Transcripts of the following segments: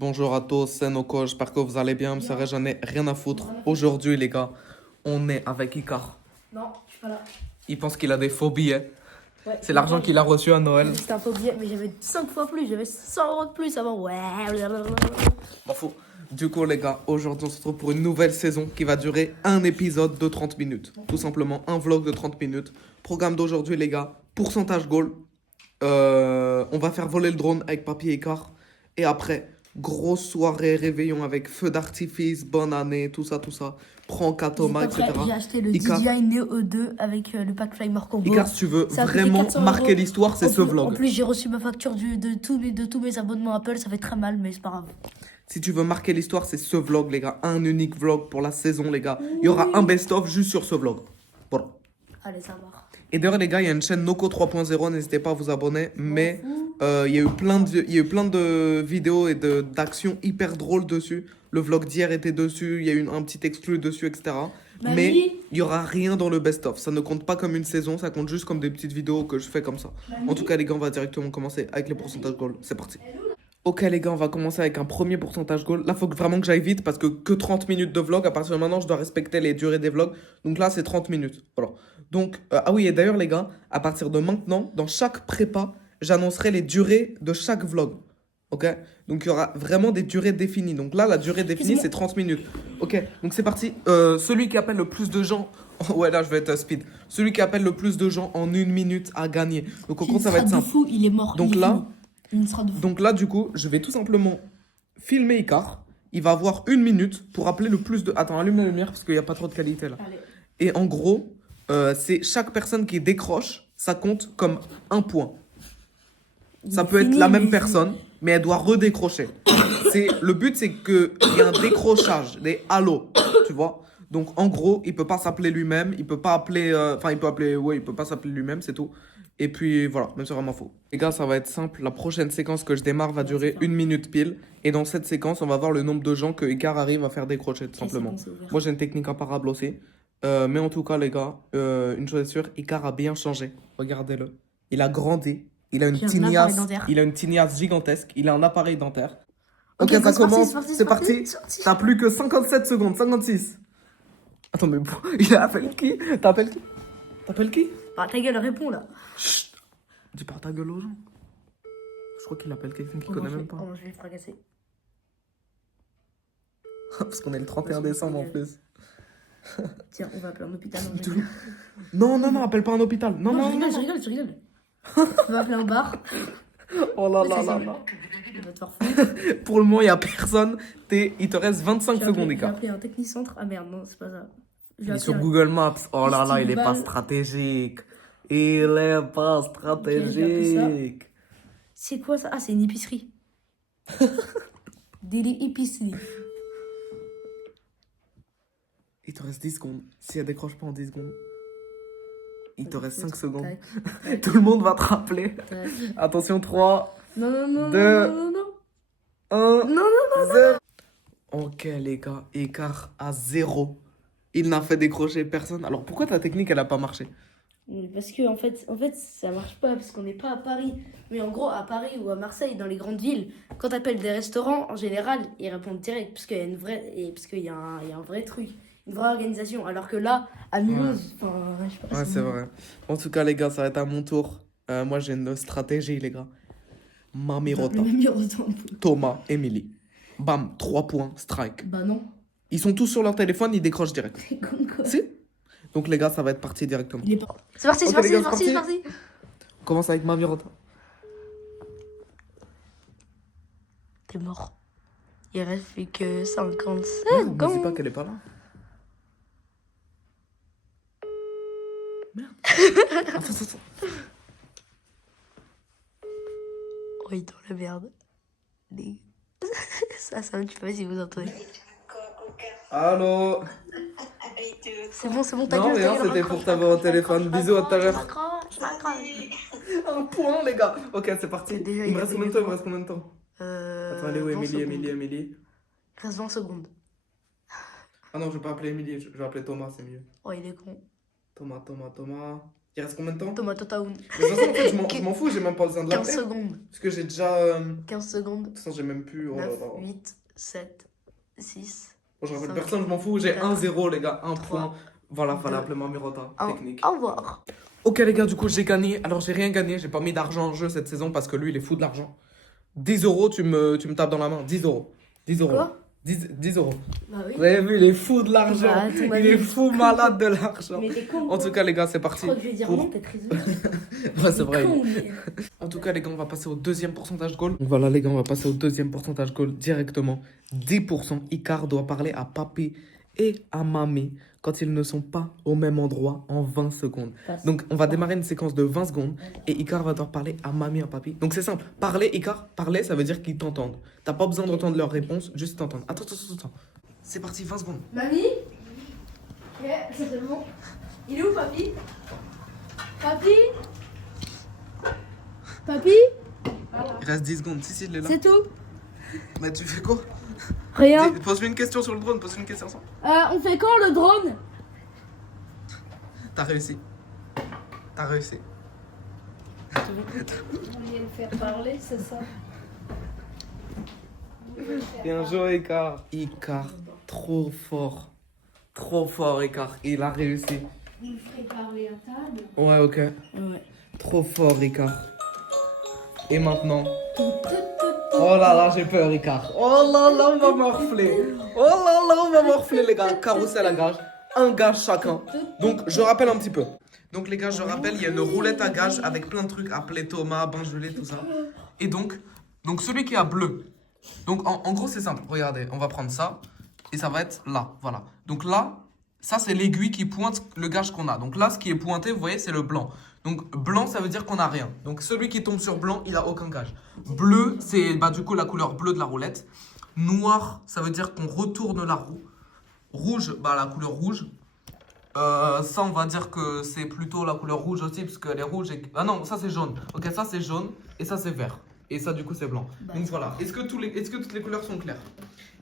Bonjour à tous, c'est Noko, j'espère que vous allez bien. Me j'en ai rien à foutre. Aujourd'hui, les gars, on est avec Icar. Non, je suis pas là. Il pense qu'il a des phobies, hein. Ouais, C'est l'argent qu'il a reçu à Noël. C'était un faux billet, mais j'avais 5 fois plus, j'avais 100 € de plus avant. Ouais, blablabla. M'en fous. Du coup, les gars, aujourd'hui, on se retrouve pour une nouvelle saison qui va durer un épisode de 30 minutes. Tout simplement, un vlog de 30 minutes. Programme d'aujourd'hui, les gars, pourcentage goal. On va faire voler le drone avec Papy et Icar. Et après, grosse soirée réveillon avec feu d'artifice, bonne année, tout ça. Prends Katoma, etc. J'ai acheté le Icar, DJI Neo 2 avec le pack Flymer Combo. Icar, si tu veux Ça a coûté vraiment 400 marquer €. l'histoire, c'est ce En vlog. plus, j'ai reçu ma facture de tous mes abonnements Apple. Ça fait très mal, mais c'est pas grave. Si tu veux marquer l'histoire, c'est ce vlog, les gars. Un unique vlog pour la saison, les gars. Il y aura un best-of juste sur ce vlog. Voilà. Allez, ça va. Et d'ailleurs, les gars, il y a une chaîne Noko 3.0. N'hésitez pas à vous abonner. Mais il y a eu plein de vidéos et d'actions hyper drôles dessus. Le vlog d'hier était dessus. Il y a eu un petit exclu dessus, etc. Mais il n'y aura rien dans le best-of. Ça ne compte pas comme une saison. Ça compte juste comme des petites vidéos que je fais comme ça. En tout cas, les gars, on va directement commencer avec les pourcentages goal. C'est parti. Ok les gars, on va commencer avec un premier pourcentage goal. Là, faut vraiment que j'aille vite parce que 30 minutes de vlog. À partir de maintenant, je dois respecter les durées des vlogs. Donc là, c'est 30 minutes. Voilà. Donc, ah oui, et d'ailleurs les gars, à partir de maintenant, dans chaque prépa, j'annoncerai les durées de chaque vlog. Ok? Donc il y aura vraiment des durées définies. Donc là, la durée définie, c'est 30 minutes. Ok, donc c'est parti. Celui qui appelle le plus de gens... Ouais, là, je vais être speed. Celui qui appelle le plus de gens en 1 minute a gagné. Donc au compte, ça va être simple. Fou, il est mort. Donc là... Il sera de fou. Donc là, du coup, je vais tout simplement filmer Icar. Il va avoir 1 minute pour appeler le plus de... Attends, allume la lumière parce qu'il n'y a pas trop de qualité là. Allez. Et en gros, c'est chaque personne qui décroche, ça compte comme un point. Ça peut être la même personne, mais elle doit redécrocher. Le but, c'est qu'il y ait un décrochage, des halos, tu vois. Donc en gros, il peut pas s'appeler lui-même, il peut pas appeler... Enfin, il peut appeler... Ouais, il peut pas s'appeler lui-même, c'est tout. Et puis voilà, même c'est vraiment faux. Les gars, ça va être simple. La prochaine séquence que je démarre va durer 1 minute pile. Et dans cette séquence, on va voir le nombre de gens que Icar arrive à faire décrocher, tout simplement. Moi, j'ai une technique imparable aussi. Mais en tout cas, les gars, une chose est sûre, Icar a bien changé. Regardez-le. Il a grandi. Il a une tignasse gigantesque. Il a un appareil dentaire. Ok, ça commence. C'est parti. T'as plus que 57 secondes. 56. Attends, mais il appelle qui? T'appelles qui? Ah, ta gueule, réponds là. Chut. Dis pas ta gueule aux gens. Je crois qu'il appelle quelqu'un qu'il connaît même pas. Je vais fracasser. Parce qu'on est le 31 décembre en plus. Tiens, on va appeler un hôpital. Non, appelle pas un hôpital. Non. Je rigole. On va appeler un bar. Oh là. On va te faire foutre. Pour le moment, il n'y a personne. Il te reste 25 secondes, J'ai Icar. appelé un technicentre. Ah merde, non, c'est pas ça. Il est sur Google Maps. Oh là, il est pas stratégique. Il est pas stratégique. C'est quoi ça? Ah, c'est une épicerie. Des épiceries. Il te reste 10 secondes. Si elle décroche pas en 10 secondes, il te reste 5 secondes. Tac. Tout le monde va te rappeler. Tac. Attention, 3, Non. 2, Non. 1, Non. 0. Ok, les gars, Icar à 0. Il n'a fait décrocher personne. Alors pourquoi ta technique, elle a pas marché? Parce que en fait, ça marche pas parce qu'on n'est pas à Paris. Mais en gros, à Paris ou à Marseille, dans les grandes villes, quand tu appelles des restaurants, en général, ils répondent direct parce qu'il y a il y a un vrai truc, une vraie organisation. Alors que là, à Mulhouse, enfin, je sais pas. Ouais, c'est vrai. En tout cas, les gars, ça va être à mon tour. Moi, j'ai une stratégie, les gars. Mamirota, Thomas, Emily. Bam, 3 points, strike. Bah non. Ils sont tous sur leur téléphone, ils décrochent direct. C'est con quoi. Si. Donc, les gars, ça va être parti directement. C'est parti, Ok, les gars, c'est parti. On commence avec Mamirota. T'es mort. Il reste plus que 57 Merde, me dis pas qu'elle est pas là. Merde. Attends. Oh, il est dans la merde. Ça, je sais pas si vous entendez. Allô. C'est bon, ta Non, gueule. rien, c'était pour t'avoir au téléphone. Bisous, à tout à l'heure. Je raccroche. Un point, les gars. Ok, c'est parti. Déjà, Il me reste combien de temps? Attends, Attends, elle est où, Émilie? Il reste 20 secondes. Ah non, je vais pas appeler Émilie, je vais appeler Thomas, c'est mieux. Oh, il est con. Thomas. Il reste combien de temps? Tomato Town. Mais de toute façon, en fait, je m'en fous, j'ai même pas besoin de 15 l'appeler. secondes. Parce que j'ai déjà. 15 secondes. De toute façon, j'ai même plus. Oh là 9, là. 8, 7, 6. Bon, je rappelle cinq, personne, je m'en fous. J'ai 1-0, les gars, 1 trois, point. Voilà, fallait deux, appeler Mamirota. Technique. Au revoir. Ok, les gars, du coup, j'ai gagné. Alors, j'ai rien gagné. J'ai pas mis d'argent en jeu cette saison parce que lui, il est fou de l'argent. 10 euros, tu me tapes dans la main. 10 euros. 10 euros. Quoi? 10 euros. Bah oui. Vous avez vu, il est fou de l'argent. Bah, tu m'as Il est dit. fou malade de l'argent. Mais t'es con. En tout cas, les gars, c'est parti. Je crois que je vais dire Pour- non, t'es très Ouais, c'est vrai. Con, mais... En tout cas, les gars, on va passer au deuxième pourcentage goal. Donc voilà, les gars, on va passer au deuxième pourcentage goal directement. 10%. Icar doit parler à papi et à mamie quand ils ne sont pas au même endroit en 20 secondes. Donc, on va démarrer une séquence de 20 secondes et Icar va devoir parler à mamie et à papi. Donc, c'est simple. Parler, Icar, parler, ça veut dire qu'ils t'entendent. T'as pas besoin d'entendre leurs réponses, juste t'entendre. Attends. C'est parti, 20 secondes. Mamie? Ok, ça c'est bon. Il est où, papy? Papy? Papy? Il reste 10 secondes. Si, il est là. C'est tout? Mais tu fais quoi? Rien. Pose-lui une question sur le drone, pose-lui une question ensemble. On fait quand le drone? T'as réussi. T'as réussi. Vous vouliez le faire parler, c'est ça? Bien joué, Icar. Icar, trop fort. Trop fort, Icar. Il a réussi. Vous le ferez parler à table? Ouais, ok. Ouais. Trop fort, Icar. Et maintenant. Oh là là, j'ai peur, Icar. Oh là là, on va morfler. Oh là là, on va morfler, les gars. Carrousel à gage. Un gage chacun. Donc, je rappelle un petit peu. Donc, les gars, je rappelle, il y a une roulette à gage avec plein de trucs appelés Thomas, Bengelé, tout ça. Et donc celui qui a bleu. Donc, en gros, c'est simple. Regardez, on va prendre ça. Et ça va être là. Voilà. Donc là, ça, c'est l'aiguille qui pointe le gage qu'on a. Donc là, ce qui est pointé, vous voyez, c'est le blanc. Donc blanc, ça veut dire qu'on n'a rien. Donc celui qui tombe sur blanc, il a aucun gage. Bleu, c'est du coup la couleur bleue de la roulette. Noir, ça veut dire qu'on retourne la roue. Rouge, la couleur rouge. Ça, on va dire que c'est plutôt la couleur rouge aussi, parce qu'elle est rouge. Ah non, ça c'est jaune. Ok, ça c'est jaune et ça c'est vert. Et ça, du coup, c'est blanc. Donc voilà. Est-ce que toutes les couleurs sont claires?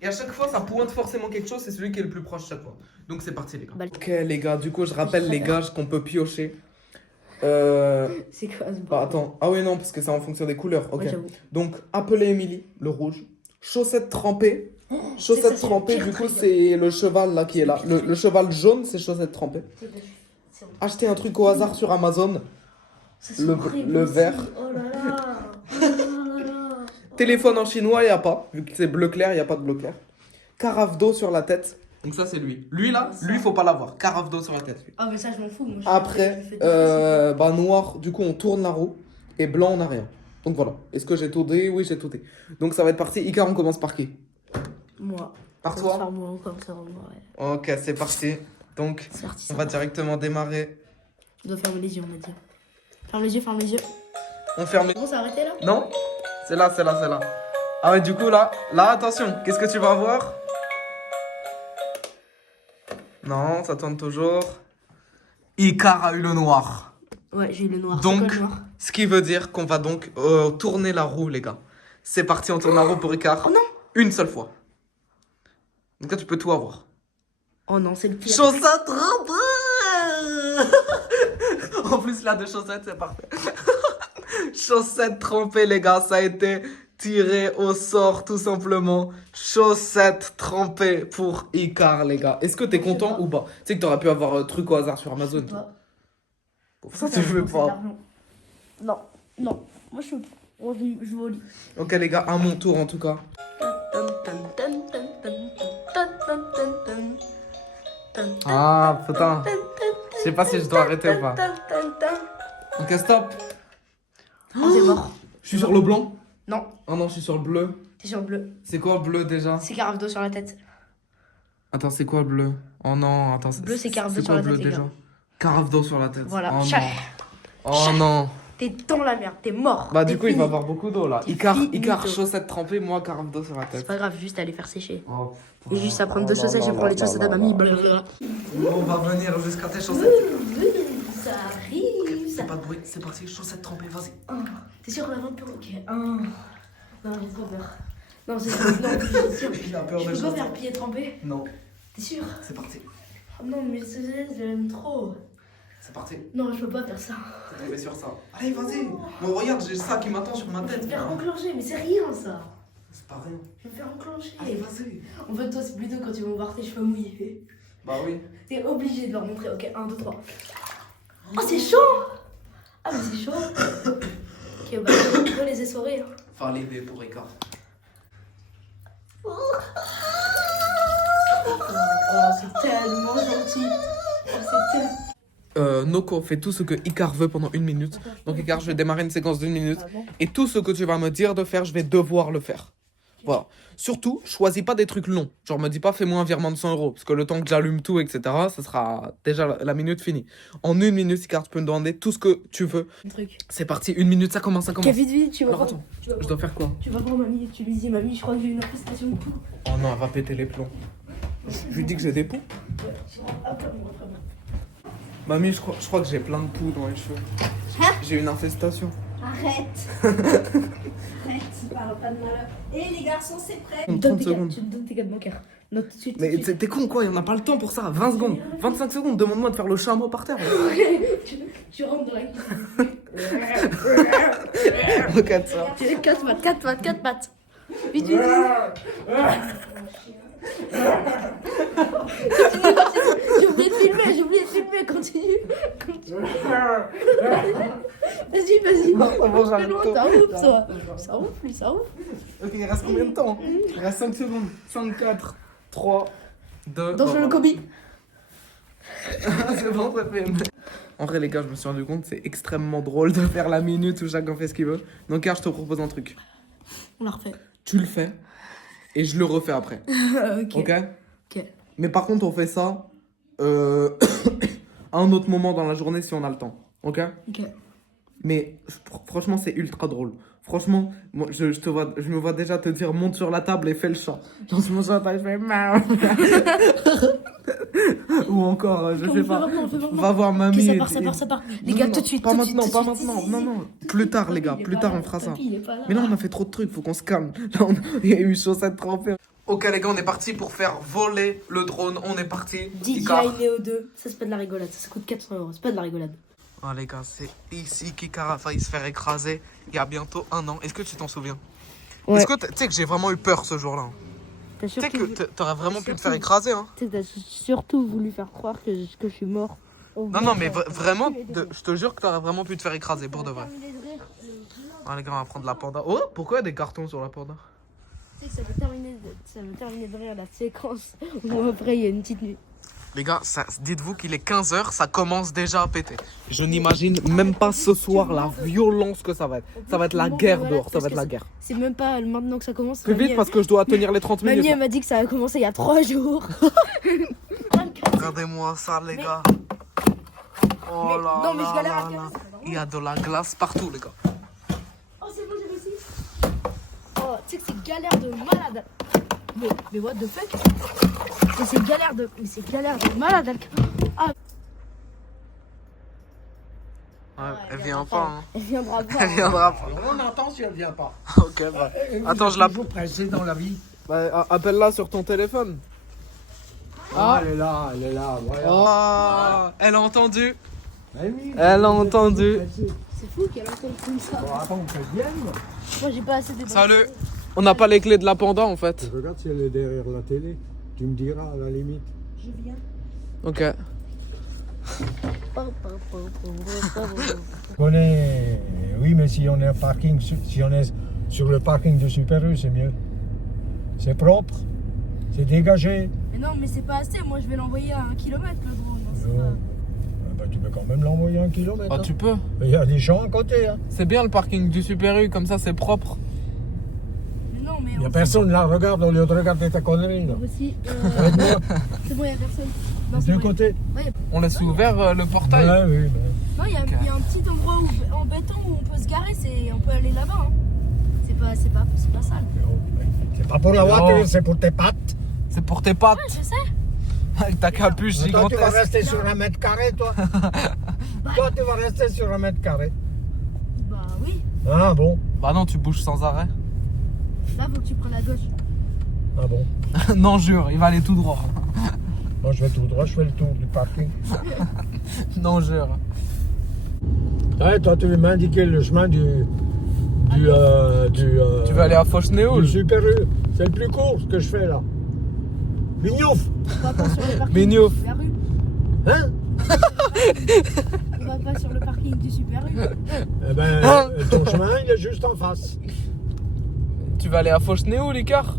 Et à chaque fois, ça pointe forcément quelque chose. C'est celui qui est le plus proche chaque fois. Donc c'est parti, les gars. Ok, les gars. Du coup, je rappelle les gages qu'on peut piocher. C'est quoi ce Attends. Ah oui, non, parce que c'est en fonction des couleurs. Ok. Ouais, j'avoue. Donc, appeler Émilie, le rouge. Chaussettes trempées. ça, Chaussettes c'est trempées, le pire du coup, truc. c'est le cheval là qui est là. Le cheval jaune, c'est chaussettes trempées. Acheter un truc au hasard sur Amazon. Le vert. Oh là là. Oh là là. Téléphone en chinois, il n'y a pas. Vu que c'est bleu clair, il n'y a pas de bleu clair. Carafe d'eau sur la tête. Donc ça, c'est lui. Lui, là, lui, faut pas l'avoir. Carafe d'eau sur la tête, lui. Ah, mais ça, je m'en fous. Moi, Après, noir, du coup, on tourne la roue. Et blanc, on n'a rien. Donc voilà. Est-ce que j'ai tout dit? Oui, j'ai tout dit. Donc ça va être parti. Icar, on commence par qui? Moi. Par toi? Par moi, comme ça, ouais. Ok, c'est parti. Donc, C'est parti, on ça. va directement démarrer. On doit fermer les yeux, on va dire. Ferme les yeux, ferme les yeux. On ferme. Bon, ça a arrêté là? Non? C'est là. Ah ouais, du coup, là, attention. Qu'est-ce que tu vas avoir? Non, ça tourne toujours. Icar a eu le noir. Ouais, j'ai eu le noir. Donc, C'est quoi, le noir? ce qui veut dire qu'on va donc tourner la roue, les gars. C'est parti, on tourne la roue pour Icar. Oh non! Une seule fois. Donc là, tu peux tout avoir. Oh non, c'est le pire. Chaussettes trempées. En plus, là, de chaussettes, c'est parfait. Chaussettes trempées, les gars. Ça a été tiré au sort, tout simplement. Chaussettes trempées pour Icar, les gars. Est-ce que t'es content ou pas? Tu sais que t'aurais pu avoir un truc au hasard sur Amazon. Pour ça, tu veux pas. Non. Moi, je veux pas. Je veux au lit. Ok, les gars, à mon tour, en tout cas. Ah, putain. Je sais pas si je dois arrêter ou pas. Ok, stop. Oh, c'est mort. Je suis sur le blanc? Non, Oh non, je suis sur le bleu. t'es sur le bleu. C'est quoi le bleu déjà? C'est carafe d'eau sur la tête. Attends, c'est quoi le bleu? Oh non, attends. Bleu, c'est carafe d'eau c'est sur quoi la le tête, bleu les déjà? gars. Carafe d'eau sur la tête. Voilà. Oh Chac. non. Oh non. T'es dans la merde, t'es mort. Bah, du T'es coup, il va fini. avoir beaucoup d'eau là. T'es Icar, finito. chaussettes trempées, moi, carafe d'eau sur la C'est tête. pas grave, juste aller faire sécher. Oh, Et juste à prendre deux chaussettes, je prends les chaussettes à mamie. Blablabla. On va venir jusqu'à tes chaussettes. Ça arrive. C'est pas de bruit, c'est parti, chaussettes trempées, vas-y. T'es sûr, on a 20 pour. Ok. Non, j'ai trop peur. Non, c'est non, je suis sûr. Il a peur Je des peux pas chaussettes. faire pied trempé. Non, T'es sûr? c'est parti. Oh non, mais ce je l'aime trop. C'est parti. Non, je peux pas faire ça. T'es tombé sur ça. Allez, vas-y. Bon, regarde, j'ai ça qui m'attend sur ma Je vais tête. me faire enclencher, mais c'est rien ça. C'est pas rien. Je vais me faire enclencher. Allez, vas-y. En fait, toi, c'est plutôt quand tu vas voir tes cheveux mouillés. Bah oui. T'es obligé de leur montrer. Ok, 1, 2, 3. Oh, c'est chaud! Ah, mais c'est chaud. Ok, bah, on peut les essorer. Hein. Faire l'idée pour Ricard. Oh, c'est tellement gentil. Oh, c'est tellement. Noko fait tout ce que Icar veut pendant 1 minute. Donc Icar, je vais démarrer une séquence d'1 minute. Et tout ce que tu vas me dire de faire, je vais devoir le faire. Voilà. Surtout, choisis pas des trucs longs. Genre, me dis pas, fais-moi un virement de 100 €. Parce que le temps que j'allume tout, etc., ça sera déjà la minute finie. En 1 minute, Icar, tu peux me demander tout ce que tu veux. Un truc. C'est parti, 1 minute, ça commence, ça commence. Ok, vite, vite, tu vas Alors, voir. attends, je dois faire quoi? Tu vas voir mamie et tu lui dis, mamie, je crois que j'ai une infestation de poux. Oh non, elle va péter les plombs. Je lui dis que j'ai des poux. Après, Mamie, je crois que j'ai plein de poux dans les cheveux. J'ai une infestation. Arrête. Arrête, parle pas de malheur. Et les garçons, c'est prêt. 30 secondes. Tu me donnes tes cartes bancaires. Note tout de suite. Mais t'es con quoi, il n'y en a pas le temps pour ça. 20 secondes, 25 secondes, demande-moi de faire le chameau par terre. Tu rentres dans la cuisine. Regarde ça. Tu as 4 pattes, 4 pattes, 4 pattes. Vite, vite, vite. J'ai oublié de filmer, continue. Vas-y, vas-y. Non, c'est bon, Fais j'arrête loin, tout. ça ouf, ça. Ça ouf, lui, ça ouf. Ok, il reste combien de temps? Il reste 5 secondes. 5, 4, 3, 2. Dans le Kobe. C'est bon, ça fait. En vrai, les gars, je me suis rendu compte, c'est extrêmement drôle de faire la minute où chacun fait ce qu'il veut. Donc, car je te propose un truc. On la refait. Tu le fais et je le refais après. Ok. Ok? Ok. Mais par contre, on fait ça à un autre moment dans la journée si on a le temps. Ok? Ok. Mais franchement, c'est ultra drôle. Franchement, moi, je me vois déjà te dire monte sur la table et fais le chat. Genre, je monte sur la table et je fais miaou. Ou encore, je sais pas. Va voir mamie. Ok, ça part. Les gars, tout de suite. Pas tout de suite, maintenant, tout de pas suite. maintenant. Non, non. Tout de Plus suite. tard, les gars. Papy, il est Plus pas tard, là. on fera ça. Papy, il est pas là. Mais là, on a fait trop de trucs. Faut qu'on se calme. Là, il y a eu chaussettes trempées. Ok, les gars, on est parti pour faire voler le drone. On est parti. DJI Icar. Neo 2, ça c'est pas de la rigolade, ça coûte 400 €, c'est pas de la rigolade. Oh les gars, c'est ici qu'Icar a failli se faire écraser il y a bientôt 1 an. Est-ce que tu t'en souviens? Ouais. Est-ce que tu sais que j'ai vraiment eu peur ce jour-là? T'as Tu sais que t'aurais vraiment pu te faire surtout- écraser, hein? T'as surtout voulu faire croire que je suis mort. Non, non, mais vraiment, je te jure que t'aurais vraiment pu te faire écraser pour de vrai. Ah les gars, on va prendre la panda. Oh, pourquoi il y a des cartons sur la panda? Tu sais que ça va terminer de rire la séquence où après il y a une petite nuit. Les gars, dites-vous qu'il est 15h, ça commence déjà à péter. Je n'imagine même pas ce soir la violence que ça va être. Ça va être la guerre dehors, ça va être la guerre. C'est même pas maintenant que ça commence. Fais vite parce que je dois tenir les 30 minutes. Mamie elle m'a dit que ça a commencé il y a 3 jours. Regardez-moi ça, les gars. Oh là non, mais je là galère à là le là. casser, c'est pas Il y a de la glace partout, les gars. Oh c'est bon, j'ai réussi. Oh, tu sais que c'est galère de malade. Mais what the fuck? Mais c'est galère de malade. Ah. Ouais, elle vient pas, hein. Elle viendra pas. Elle viendra pas. On entend si elle vient pas. Ok, bah. Attends, je la. toujours pressé dans la vie. Bah, appelle-la sur ton téléphone. Ah, elle est là, voilà. Oh, elle a entendu. Eh oui, Elle a entendu. C'est fou qu'elle entende comme ça. Bon, attends, qu'elle vienne. Moi j'ai pas assez de. Salut. On n'a pas les clés de la panda en fait. Regarde si elle est derrière la télé. Tu me diras à la limite. Je viens. Ok. On est... Oui, mais si on est, parking, si on est sur le parking de Super U, c'est mieux. C'est propre, c'est dégagé. Mais non, mais c'est pas assez. Moi je vais l'envoyer à 1 kilomètre le drone. Non, c'est Non. pas- Ah bah, tu peux quand même l'envoyer 1 kilomètre. Ah, hein. tu peux. Il y a des champs à côté. Hein. C'est bien le parking du Super U, comme ça c'est propre. Mais non, mais Il n'y a on personne là, regarde, au lieu de regarder ta connerie. Là. aussi. Ça va être mieux. C'est bon, il y a personne. Non, Des c'est deux bon. côtés. Ouais, On laisse ouvert le portail. Ouais, oui. non, il y a un petit endroit en béton où on peut se garer. On peut aller là-bas. Hein. C'est pas sale. C'est pas pour la Non. voiture, c'est pour tes pattes. C'est pour tes pattes. Ouais, je sais. Avec ta capuche Toi, tu vas gigantesque. rester sur 1 mètre carré, toi. Toi, tu vas rester sur 1 mètre carré. Bah oui. Ah bon. Bah non, tu bouges sans arrêt. Là, faut que tu prennes la gauche. Ah bon. Non, jure, il va aller tout droit. Moi, je vais tout droit, je fais le tour du parking. Non, jure. Ouais, toi, tu veux m'indiquer le chemin du Tu veux aller à Fosnéoul? du Super U. C'est le plus court, ce que je fais là. Mignouf. On va pas sur le parking Mignouf. du Super U. Hein? On va pas sur le parking du Super U. Eh ben, ton chemin, il est juste en face. Tu vas aller à Fosnéoul, Icar?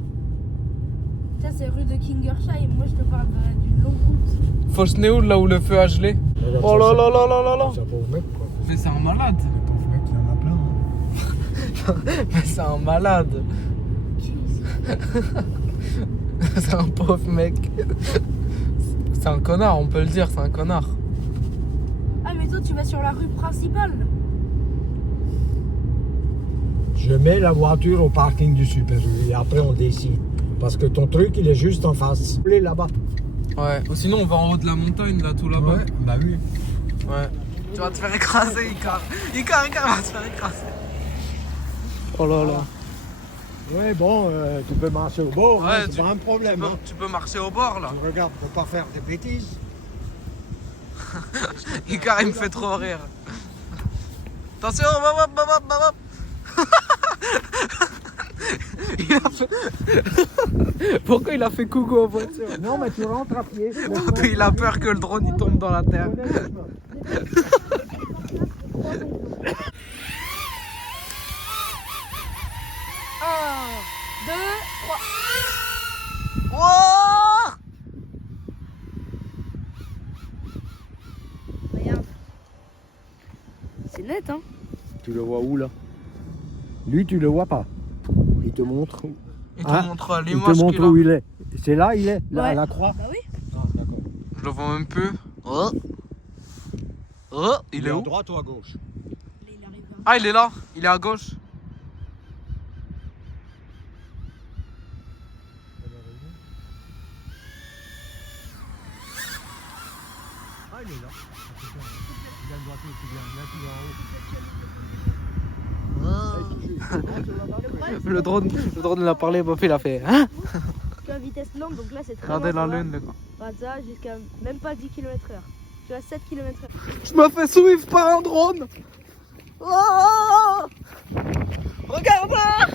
Ça, c'est rue de Kingersheim. Moi, je te parle d'une longue route. Fosnéoul, là où le feu a gelé. Regarde, Oh ça, là c'est- là là là là là. C'est un pauvre mec, quoi. Mais c'est un malade. Les pauvres mecs, il y en a plein. Hein. Mais c'est un malade. C'est un pauvre mec. C'est un connard, on peut le dire, c'est un connard. Ah, mais toi, tu vas sur la rue principale. Je mets la voiture au parking du Super U et après on décide. Parce que ton truc, il est juste en face. Il est là-bas. Ouais, ou sinon on va en haut de la montagne, là, tout là-bas. bah oui. Ouais. Tu vas te faire écraser, Icar. Icar va te faire écraser. Oh là là. Ouais, bon, tu peux marcher au bord, Ouais, hein, c'est pas un problème. Hein. Tu peux marcher au bord, là. Regarde, faut pas faire des bêtises. Icar, il me fait trop rire. Attention, babap, babap, babap. Il a fait... Pourquoi il a fait coucou en voiture? Non, mais tu rentres à pied. Il a peur que le drone il tombe dans la terre. Wow! Regarde. C'est net, hein. Tu le vois où là? Lui, tu le vois pas. Il te montre. Il te Ah, montre Il te l'image montre qu'il a. où il est. C'est là, il est, là, Ouais. à la croix. Bah oui. Ah, d'accord. Je le vois même plus. Oh. Oh, il est à où? droite ou à gauche? Il arrive là. Ah, il est là. Il est à gauche. Ah, il est là. Il y a une voiture qui vient là, Le drone il a parlé, Bof, il a fait. Hein? Tu as vitesse lente, donc là c'est très Regardez lent, la ça va. lune, les gars. Bah, ça, jusqu'à même pas 10 km/h. Tu as 7 km/h. Je me fais suivre par un drone. Oh, regarde là.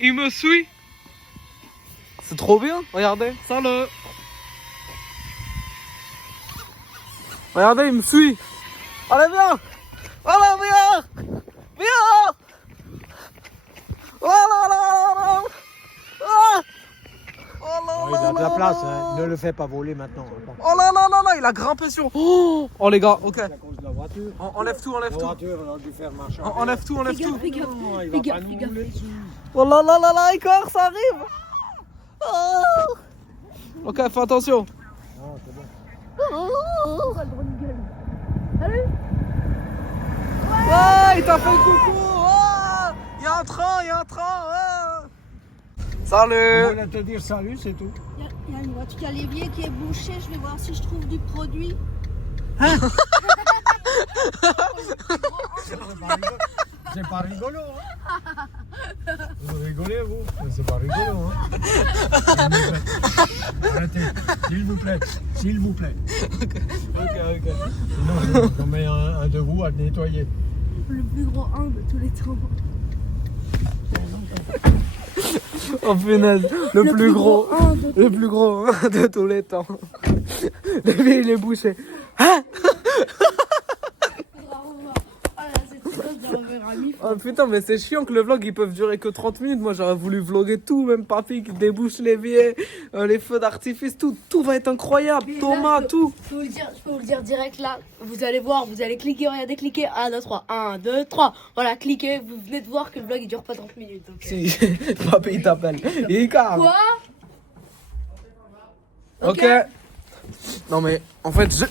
Il me suit. C'est trop bien, regardez. Salut. Regardez, il me suit. Allez, viens. Allez, viens. Viens. Oh là là là. Ah. Oh là Oh, il là a de la là place, là. hein. Ne le fais pas voler maintenant. Oh là là là là, il a grimpé sur. Oh, les gars, ok. C'est à cause de la voiture. Enlève tout, enlève La tout. voiture, elle a dû faire marche arrière. Enlève tout, enlève tout. Fais gaffe. Non, il Fais va gaffe, pas fais nous gaffe. rouler dessus. Oh là là là là, Icar, ça arrive. Oh. Ok, fais attention. Non, c'est bon. Pourquoi le drone gueule? Salut. Ouais, il t'a fait coucou. Oh, il y a un train, il y a un train. Ouais. On Salut. voulait te dire salut, c'est tout. Il y a une voiture qui a l'évier qui est bouchée. Je vais voir si je trouve du produit. C'est pas rigolo, hein. Vous rigolez, vous? C'est pas rigolo, hein. Arrêtez, s'il vous plaît, s'il vous plaît. Ok. Sinon, on met un de vous à le nettoyer. Le plus gros 1 de tous les temps. Oh punaise, le plus gros. un de Le plus gros de tous les temps. Lui, il est bouché. Hein? Ah là, c'est trop drôle de revenir à mi. Oh putain, mais c'est chiant que le vlog ils peuvent durer que 30 minutes. Moi j'aurais voulu vlogger tout, même papy qui débouche l'évier, les feux d'artifice, tout va être incroyable. Mais Thomas, là, tout. Je peux vous le dire direct là. Vous allez voir, vous allez cliquer, regardez, cliquer. 1, 2, 3. 1, 2, 3. Voilà, cliquez. Vous venez de voir que le vlog il dure pas 30 minutes. Donc, Si, papy il t'appelle. Icar. Quoi? Ok. Non mais en fait je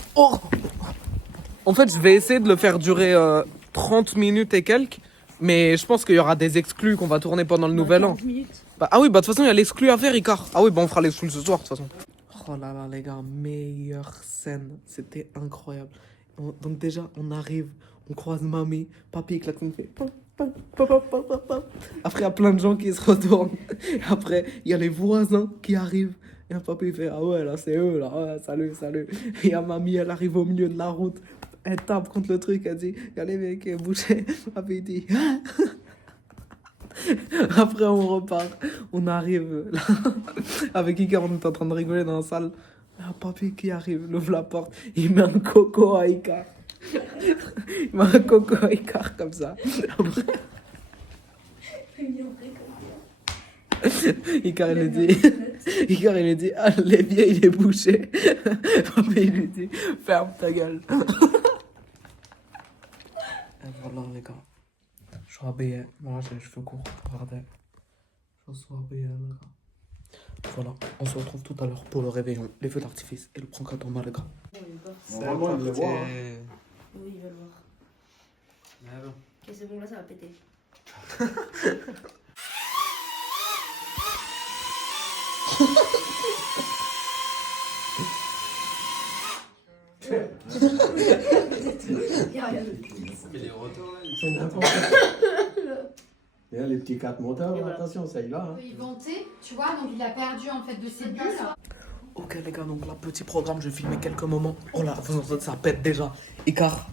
vais essayer de le faire durer 30 minutes et quelques. Mais je pense qu'il y aura des exclus qu'on va tourner pendant le nouvel an. 15 minutes. Bah, ah oui, bah de toute façon il y a l'exclu à faire, Ricard. Ah oui, bah on fera l'exclu ce soir de toute façon. Oh là là les gars, meilleure scène. C'était incroyable. Donc déjà on arrive, on croise mamie, papy klaxon fait. Après il y a plein de gens qui se retournent. Et après il y a les voisins qui arrivent. Et un papy, il fait, ah ouais, là, c'est eux, là, ouais, salut, salut. Et il y a mamie, elle arrive au milieu de la route. Elle tape contre le truc, elle dit, il y a les mecs qui est bouché. Papy, il dit, après, on repart. On arrive là. Avec Icar, on est en train de rigoler dans la salle. Il y a un papy qui arrive, il ouvre la porte, il met un coco à Icar. Il met un coco à Icar comme ça. Après, Icar, il lui dit, ah, l'évier, il est bouché. Papy, il lui dit, ferme ta gueule. Et voilà, les gars. Je suis habillé. Voilà, j'ai les cheveux courts. Regardez. Je suis habillé, les gars. Voilà, on se retrouve tout à l'heure pour le réveillon, les feux d'artifice et le prank à Thomas, les gars. Normalement, il le voit. Hein. Oui, il va le voir. Ah bon. Ok, c'est bon, là, ça va péter. C'est n'importe quoi. Et là, les petits 4 moteurs, Et voilà. attention, ça y va. Hein. Il vantait, tu vois, donc il a perdu en fait de ses bulles. Ok les gars, donc là, petit programme, je vais filmer quelques moments. Oh là, vous entendez, ça pète déjà. Icar,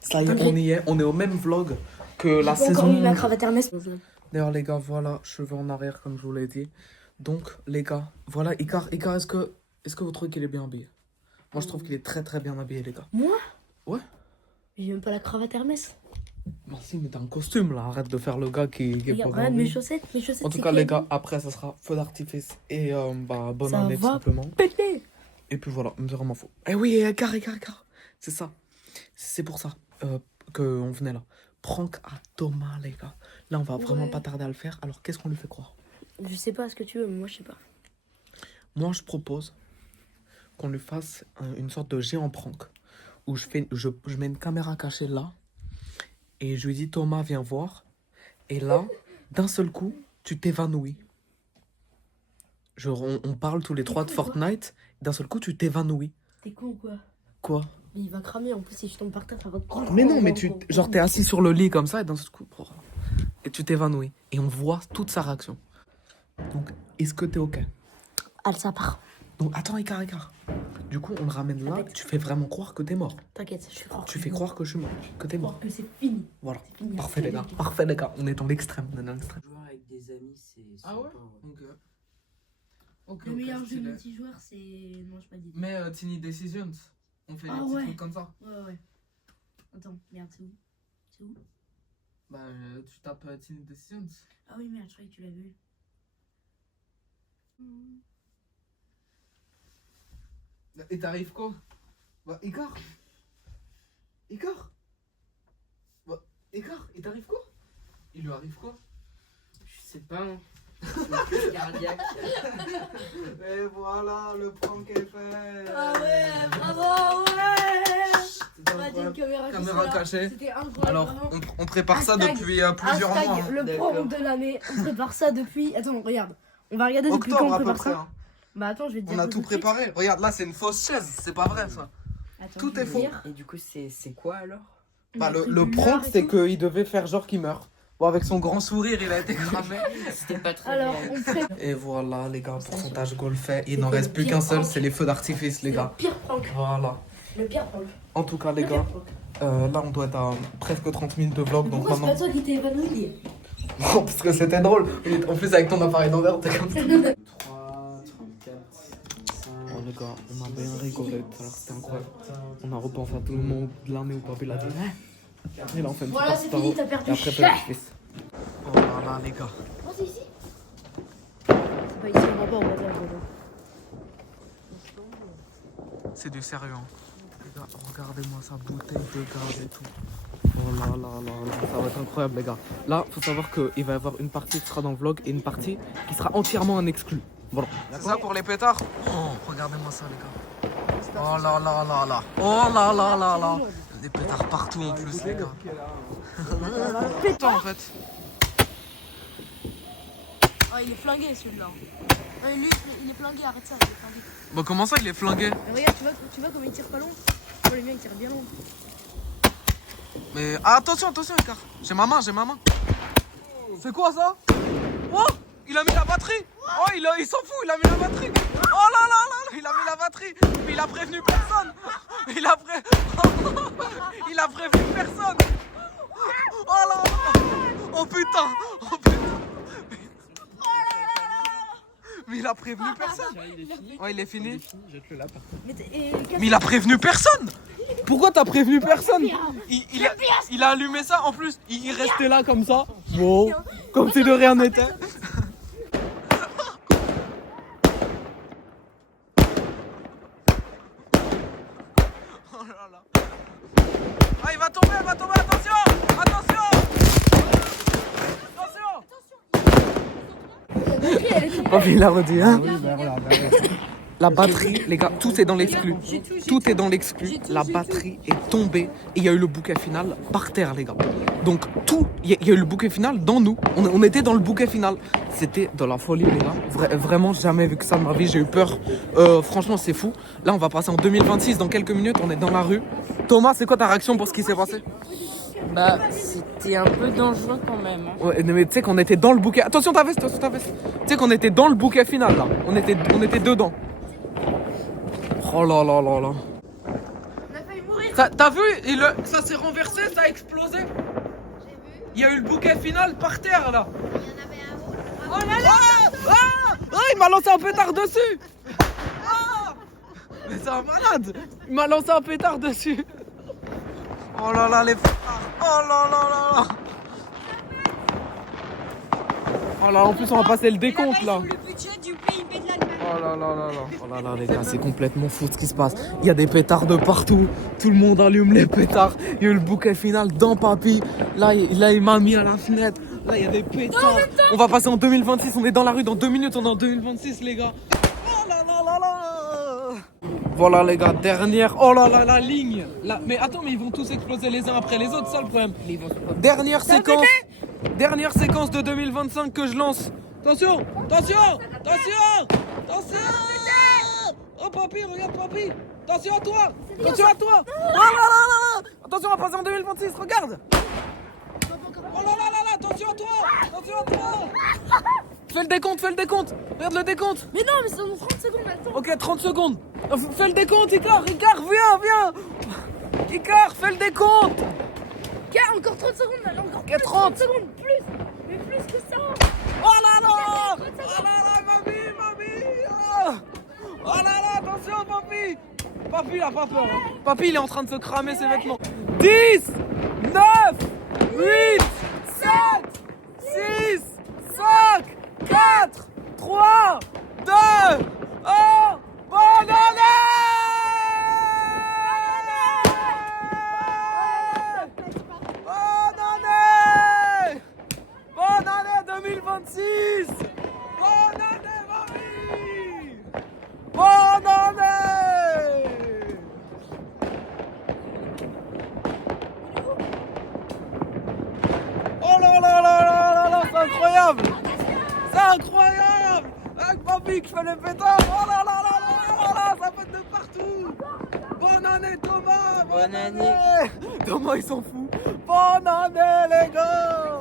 ça y est, on y est. On est au même vlog que la J'ai pas saison. encore mis ma cravate Hermès. D'ailleurs les gars, voilà, cheveux en arrière comme je vous l'ai dit. Donc les gars, voilà, Icar, est-ce que vous trouvez qu'il est bien habillé? Moi je trouve qu'il est très très bien habillé les gars. Moi? Ouais. J'ai même pas la cravate Hermès. Merci, mais t'as un costume là, arrête de faire le gars qui est pas Regarde, bien regarde mes habillé. chaussettes, En tout cas les gars, après ça sera feu d'artifice et bonne Ça année tout va simplement. péter. Et puis voilà, c'est vraiment faux. Eh oui, Icar, c'est ça. C'est pour ça qu'on venait là. Prank à Thomas les gars. Là on va vraiment Ouais. pas tarder à le faire, alors qu'est-ce qu'on lui fait croire? Je sais pas ce que tu veux, mais moi je sais pas. Moi, je propose qu'on lui fasse une sorte de géant prank où je mets une caméra cachée là et je lui dis Thomas, viens voir. Et là, d'un seul coup, tu t'évanouis. Genre, on parle tous les trois de con, quoi. Fortnite, d'un seul coup, tu t'évanouis. T'es con ou quoi? Quoi? Mais il va cramer en plus si je tombe par terre, ça va. Mais non, mais genre, t'es assis sur le lit comme ça et d'un seul coup, et tu t'évanouis. Et on voit toute sa réaction. Donc, est-ce que t'es ok? Allez, ça part. Donc, attends, Icar. Du coup, on le ramène là, Répète. tu fais vraiment croire que t'es mort. T'inquiète, je suis fort. Tu fais croire que je suis mort, que t'es mort. que c'est fini. Voilà. C'est fini. Parfait les gars, on est dans l'extrême, on est dans l'extrême. Jouer avec des amis, c'est Ah ouais? sympa, Ok. Le meilleur jeu multijoueur, c'est. Non, je pas dit. Mais Tiny Decisions, on fait Ah des petits ouais. trucs comme ça. Ouais. Attends, merde, c'est où? C'est où? Bah tu tapes Tiny Decisions. Ah oui, merde, je croyais que tu l'avais vu. Et t'arrives quoi? Bah Icar, bah Icar, il t'arrive quoi? Il lui arrive quoi? Je sais pas, hein. Crise cardiaque. Et voilà, le prank est fait. Ah ouais, bravo, ouais! C'était On a dit une incroyable. caméra Caméra cachée. C'était incroyable. Alors, vraiment. on prépare ça Hashtag- depuis plusieurs Hashtag mois. hein. le D'accord. prank de l'année. On prépare ça depuis. Attends, regarde. On va regarder depuis quand Octobre on à peu prépare près. ça. hein. Bah attends, je vais te dire. On a ça tout de suite. préparé. Regarde, là c'est une fausse chaise, c'est pas vrai ça. Attends, Tout je vais est te faux. dire. Et du coup, c'est quoi alors? On Bah, a pris le du prank, lard et c'est tout. qu'il devait faire genre qu'il meurt. Bon, avec son grand sourire, il a été cramé. C'était pas très Alors, réel. on prépare. Et voilà, les gars, pourcentage goal fait. Il C'était n'en reste le plus pire qu'un seul, prank. c'est les feux d'artifice, les C'est gars. le pire prank. Voilà. Le pire prank. En tout cas, les Le gars, pire prank. là, on doit être à presque 30 minutes de vlog. Donc Pourquoi c'est pas maintenant. toi qui t'es évanoui? Bon, parce que c'était drôle. En plus, avec ton appareil dentaire, t'es comme ça. 3, 34, 35. Oh, les gars, on a bien rigolé tout à l'heure, c'était incroyable. On a repensé à tout le monde de l'année où Papy l'a dit. Et là, on fait une Voilà, petite c'est fini, t'as perdu. Et après, feu d'artifice. Oh là là, les gars. Oh, c'est ici? C'est pas ici, on va pas, on va pas. C'est du sérieux. Hein. Les gars, regardez-moi sa bouteille de gaz et tout. Oh là là là là, ça va être incroyable les gars. Là, faut savoir qu'il va y avoir une partie qui sera dans le vlog et une partie qui sera entièrement en exclu. Voilà. C'est ça pour les pétards? Oh, regardez-moi ça les gars. Oh là là là là. Oh là là là là. Des pétards partout en plus les gars. Putain en fait. Oh, il est flingué celui-là. Lui, il est flingué, arrête ça, il est flingué. Bon, comment ça il est flingué? Mais regarde, tu vois comment il tire pas long? Oh, les miens ils tirent bien long. Mais ah, attention, Icar. J'ai ma main. C'est quoi ça? Oh, il a mis la batterie. Oh, il s'en fout, il a mis la batterie. Oh là là là, il a mis la batterie. Mais il a prévenu personne. Il a prévenu personne. Oh là là. Oh putain. Oh putain. Mais il a prévenu personne. Oh, il est fini. Jette-le là. Mais il a prévenu personne. Pourquoi t'as prévenu personne? Il a allumé ça, en plus, il restait là comme ça. Wow. Comme si de rien n'était. Oh là là. Ah, il va tomber, attention. Attention. Oh, il a redit, hein. La batterie, les gars, tout est dans l'exclu. Tout est dans l'exclu. La batterie est tombée et il y a eu le bouquet final par terre, les gars. Donc, il y a eu le bouquet final dans nous. On était dans le bouquet final. C'était de la folie, les gars. Vraiment, jamais vu que ça de ma vie. J'ai eu peur. Franchement, c'est fou. Là, on va passer en 2026. Dans quelques minutes, on est dans la rue. Thomas, c'est quoi ta réaction pour ce qui s'est passé? Bah, c'était un peu dangereux quand même. Hein. Ouais, mais tu sais qu'on était dans le bouquet. Attention ta veste. Tu sais qu'on était dans le bouquet final, là. On était dedans. Oh là là là là. On a failli mourir. T'as vu, ça s'est renversé, ça a explosé. Il y a eu le bouquet final par terre là. Il y en avait un autre. Oh là là. Il m'a lancé un pétard dessus. Ah. Mais c'est un malade. Il m'a lancé un pétard dessus. Oh là là les pétards. Oh là là là là. Oh là, en plus on va passer le décompte là. Le budget du PIB de l'Allemagne. Oh là là là là. Oh là là les gars, c'est complètement fou ce qui se passe. Il y a des pétards de partout. Tout le monde allume les pétards. Il y a eu le bouquet final dans Papy. Là, il m'a mis à la fenêtre. Là, il y a des pétards. On va passer en 2026. On est dans la rue dans 2 minutes. On est en 2026 les gars. Oh là là là là. Voilà les gars, dernière. Oh là là, la ligne. Mais attends, mais ils vont tous exploser les uns après les autres, ça le problème. Dernière séquence de 2025 que je lance. Attention. Oh Papy, regarde Papy. Attention à toi. Oh là là là. Attention, on va passer en 2026, regarde. Oh là là là, attention à toi. Fais le décompte. Regarde le décompte. Mais non, mais c'est dans 30 secondes, attends. Ok, 30 secondes. Fais le décompte, Icar, viens. Icar, fais le décompte. Encore 30 secondes, là, encore Ok, plus, 30 secondes, plus. Mais plus que ça. Oh là là. Mamie. Oh là là, attention, Papy. Papy, il a pas peur. Hein. Papy, il est en train de se cramer ses vêtements. 10, 9, 8, 7, 6, 5, 4, 3, 2, 1. Bonne année! Bonne année 2026! Bonne année, mamie! Bonne année! Oh là là là là là là, c'est incroyable! C'est incroyable! Avec Papy qui fait les pétards! Oh là là là là là là, ça pète de partout! Bonne année Thomas! Bonne année. Thomas il s'en fout! Bonne année les gars!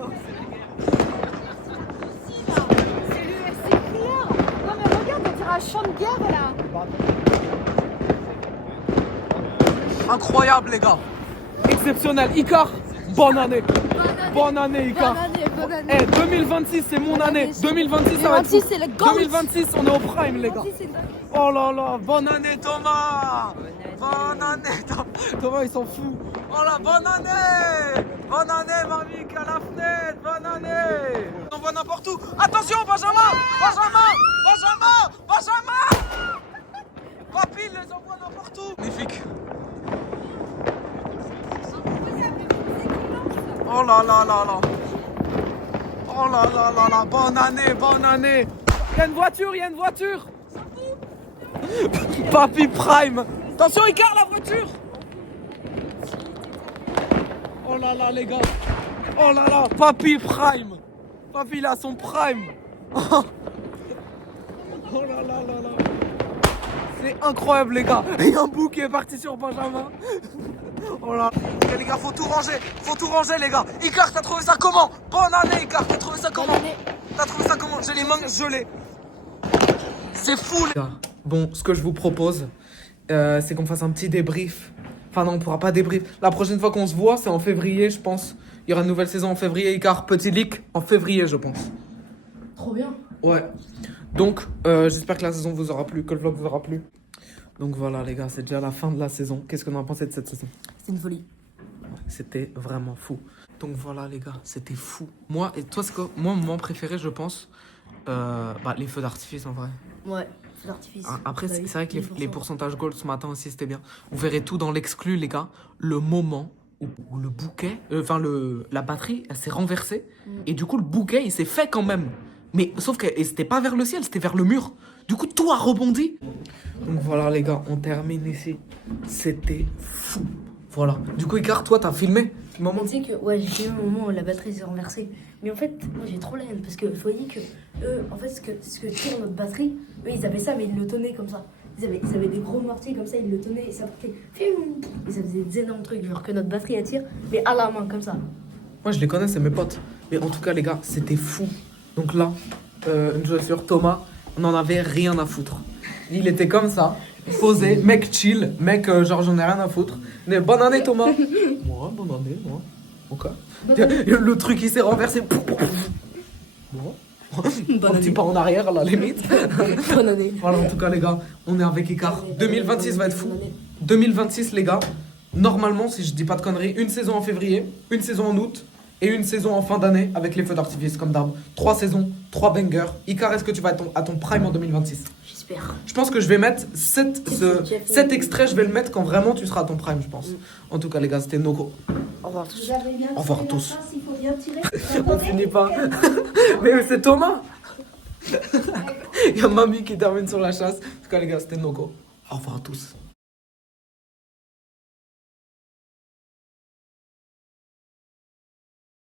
C'est clair. Non mais regarde, on dirait un champ de guerre là. Incroyable les gars! Exceptionnel! Icar! Bonne année! Bonne année Icar! Bonne année. Eh, 2026 c'est mon année! 2026 ça va être 2026 fou. c'est le GOAT. 2026 on est au prime les gars! 2026 c'est le GOAT. Oh là là! Bonne année Thomas! Bonne année! Thomas il s'en fout! Oh là, bonne année! Bonne année mamie qui a la fenêtre! Bonne année! On voit n'importe où! Attention Benjamin! Papy il les envoie n'importe où! Magnifique! Oh là là là là! Oh là là là là! Bonne année! Il y a une voiture! Papy Prime! Attention, Icar, la voiture! Oh là là, les gars! Oh là là, Papy Prime! Papy, il a son Prime! Oh là là là là! C'est incroyable, les gars! Il y a un bout qui est parti sur Benjamin! Oh là! Okay, les gars, faut tout ranger, les gars! Icar, t'as trouvé ça comment? Bonne année, Icar, t'as trouvé ça comment? T'as trouvé ça comment? J'ai les mains gelées! c'est fou, les gars. Bon, ce que je vous propose, c'est qu'on fasse un petit débrief. Enfin non, on pourra pas débrief. La prochaine fois qu'on se voit, c'est en février, je pense. Il y aura une nouvelle saison en février, car petit leak en février, je pense. Trop bien. Ouais. Donc, j'espère que la saison vous aura plu, que le vlog vous aura plu. Donc voilà, les gars, c'est déjà la fin de la saison. Qu'est-ce qu'on a pensé de cette saison? C'est une folie. C'était vraiment fou. Donc voilà, les gars, c'était fou. Moi, et toi, c'est quoi? Moi, mon moment préféré, je pense, les feux d'artifice, en vrai. Ouais, feu d'artifice. Après, Bah c'est oui, vrai que les 1000%. pourcentages gold ce matin aussi, c'était bien. Vous verrez tout dans l'exclu, les gars. Le moment où le bouquet, la batterie, elle s'est renversée. Et du coup, le bouquet, il s'est fait quand même. Mais sauf que c'était pas vers le ciel, c'était vers le mur. Du coup, tout a rebondi. Donc voilà, les gars, on termine ici. C'était fou. Voilà. Du coup, Icar, toi, t'as filmé le moment. Mais tu sais que, ouais, j'ai filmé au moment où la batterie s'est renversée. Mais en fait, moi j'ai trop la haine parce que je voyais que eux, en fait, ce que tire notre batterie, eux ils avaient ça, mais ils le tenaient comme ça. Ils avaient des gros mortiers comme ça, ils le tenaient et ça partait. Et ça faisait des énormes trucs, genre que notre batterie attire, mais à la main comme ça. Moi, je les connais, c'est mes potes. Mais en tout cas, les gars, c'était fou. Donc là, une chose sur Thomas, on n'en avait rien à foutre. Il était comme ça, posé, mec chill, mec, genre j'en ai rien à foutre. Mais bonne année, Thomas. Moi, bonne année, moi. Ok. Le truc, il s'est renversé. Bon. Un petit pas en arrière, à la limite. Bonne année. Voilà, en tout cas, les gars, on est avec Icar. 2026 va être fou. 2026, les gars, normalement, si je dis pas de conneries, une saison en février, une saison en août et une saison en fin d'année avec les feux d'artifice, comme d'hab. 3 saisons, 3 bangers. Icar, est-ce que tu vas être à ton prime en 2026? J'espère. Je pense que je vais mettre cet extrait, je vais le mettre quand vraiment tu seras à ton prime, je pense. En tout cas, les gars, c'était Noko. Au revoir tous. Vous avez bien Au revoir tiré tous. la pince, il faut bien tirer. On finit pas. Mais c'est Thomas. Il y a mamie qui termine sur la chasse. En tout cas, les gars, c'était Noko. Au revoir à tous.